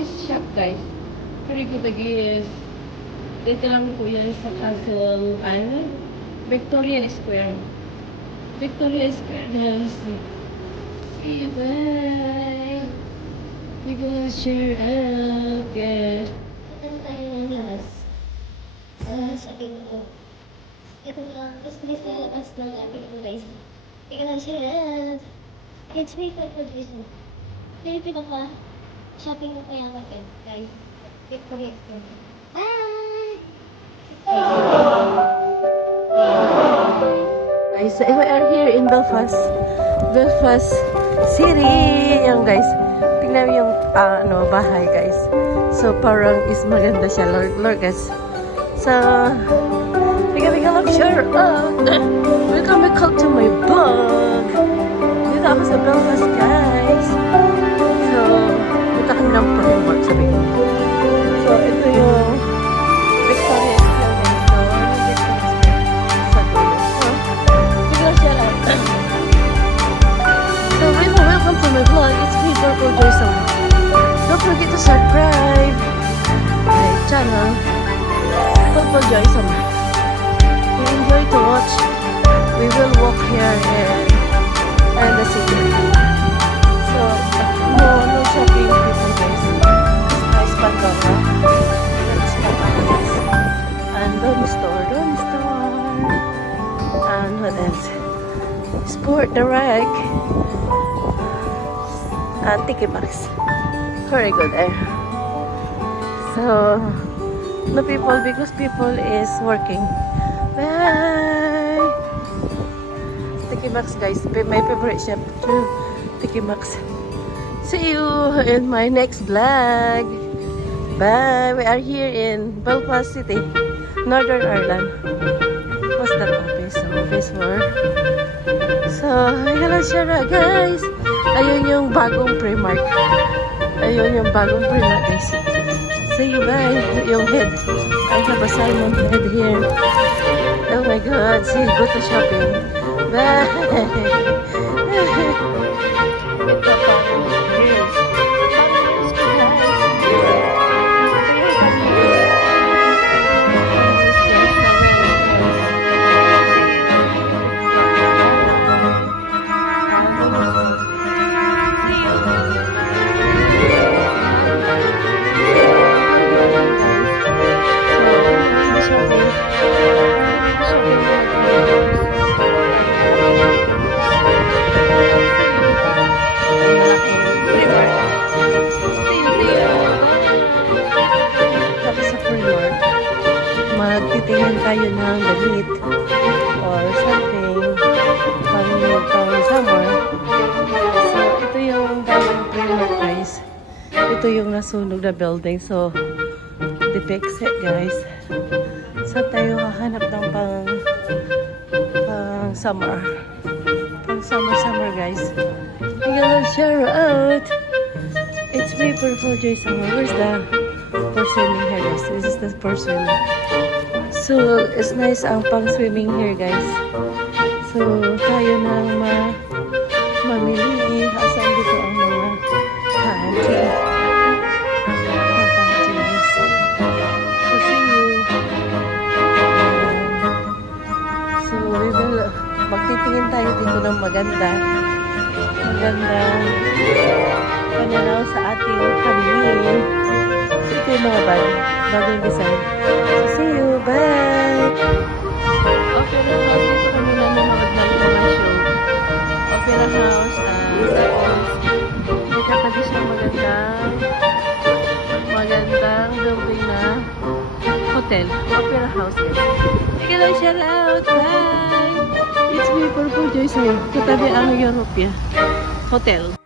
is shop, guys. Very good again. Dito lang po yan sa Castle Island. Victoria Square. Victoria Square. See you, bye. We gonna share out, guys. Ito tayo ng last. Sa ko. Ito lang. Gusto nito yung last ng aking ko, guys. We gonna share out. It's me for production. Maybe pa shopping ko kaya mag guys. Victoria Square. Bye! Guys, we are here in Belfast. Belfast City. Yan guys. Tingnan mo yung bahay guys. So parang is maganda siya. Lord guys. So, bigyan lang share out. Welcome to my vlog. Dito ako sa Belfast guys. So, punta kami ng Primark sabi ko. So, ito yung Victoria welcome to my vlog. It's me, Purple Joyson. Don't forget to subscribe my channel, Purple Joyson. If you enjoy to watch, we will walk here in the city. So, no shopping people guys. Nice Pandora. That's Pandora. And Don Store. And what else? Sport Direct. And Tiki Max. Very good there. So, no people because people is working. Bye! Tiki Max guys. My favorite shop too. Tiki Max. See you in my next vlog. Bye! We are here in Belfast City, Northern Ireland. What's that office? Office for... So, we're gonna share guys. Ayun yung bagong Primark. Ayun yung bagong Primark guys. See you guys. Yung head. I have a Simon head here. Oh my god. See, go to shopping. Bye. Magtitingin tayo ng damit or something pang summer. So, ito yung bagong Primark guys. Ito yung nasunog na building. So, defix it guys. So, tayo hahanap ng pang summer. Pang summer guys. I'm gonna share out. It's me, Purple Joyson. Where's the for swimming here guys? This is the for swimming. So, it's nice ang pang swimming here guys. So, tayo nang mamili. Asan dito ang mga panty. Guys. So, see you. So, we will magtitingin tayo dito ng magandang pananaw sa ating pamilya. So, ito yung mga bagong design. So, see you. Bye! Opera House. Dito kami nanonood ng mga show. Opera House. Tapos, dito kami sa magandang building na hotel. Opera House. Sige lang, shout out. Bye! It's me, Purple Joyson. Katabi ang Europea Hotel.